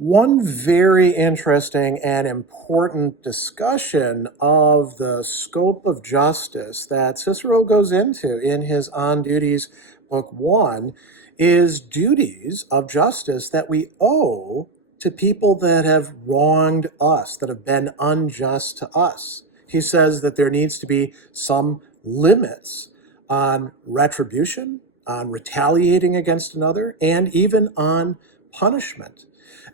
One very interesting and important discussion of the scope of justice that Cicero goes into in his On Duties, Book 1, is duties of justice that we owe to people that have wronged us, that have been unjust to us. He says that there needs to be some limits on retribution, on retaliating against another, and even on punishment.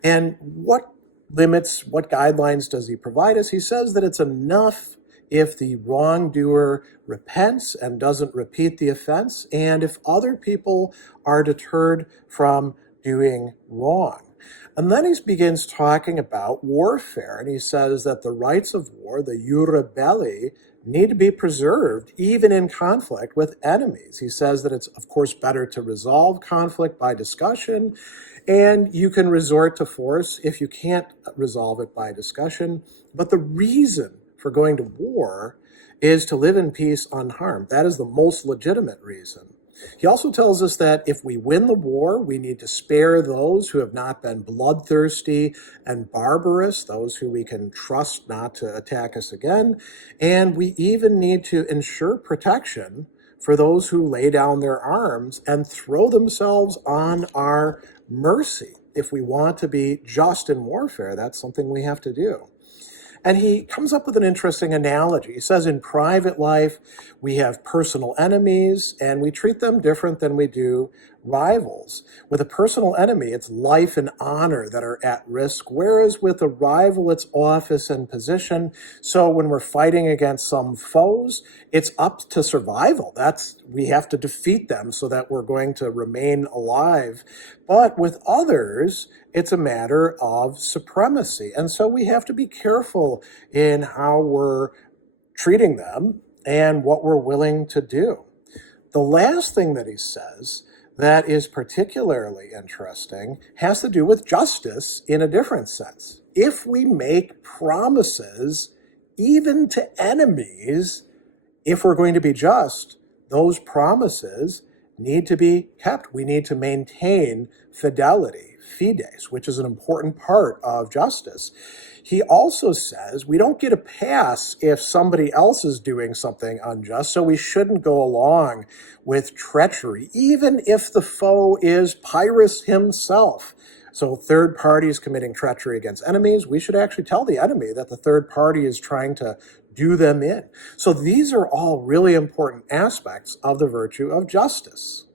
And what limits, what guidelines does he provide us? He says that it's enough if the wrongdoer repents and doesn't repeat the offense, and if other people are deterred from doing wrong. And then he begins talking about warfare, and he says that the rights of war, the iura belli, need to be preserved even in conflict with enemies. He says that it's, of course, better to resolve conflict by discussion, and you can resort to force if you can't resolve it by discussion. But the reason for going to war is to live in peace unharmed. That is the most legitimate reason. He also tells us that if we win the war, we need to spare those who have not been bloodthirsty and barbarous, those who we can trust not to attack us again. And we even need to ensure protection for those who lay down their arms and throw themselves on our mercy. If we want to be just in warfare, that's something we have to do. And he comes up with an interesting analogy. He says in private life, we have personal enemies, and we treat them different than we do rivals. With a personal enemy, it's life and honor that are at risk, whereas with a rival, it's office and position. So when we're fighting against some foes, it's up to survival. We have to defeat them so that we're going to remain alive. But with others, it's a matter of supremacy. And so we have to be careful in how we're treating them and what we're willing to do. The last thing that he says that is particularly interesting has to do with justice in a different sense. If we make promises, even to enemies, if we're going to be just, those promises need to be kept. We need to maintain fidelity, fides, which is an important part of justice. He also says we don't get a pass if somebody else is doing something unjust, so we shouldn't go along with treachery, even if the foe is Pyrrhus himself. So third parties committing treachery against enemies, we should actually tell the enemy that the third party is trying to do them in. So these are all really important aspects of the virtue of justice.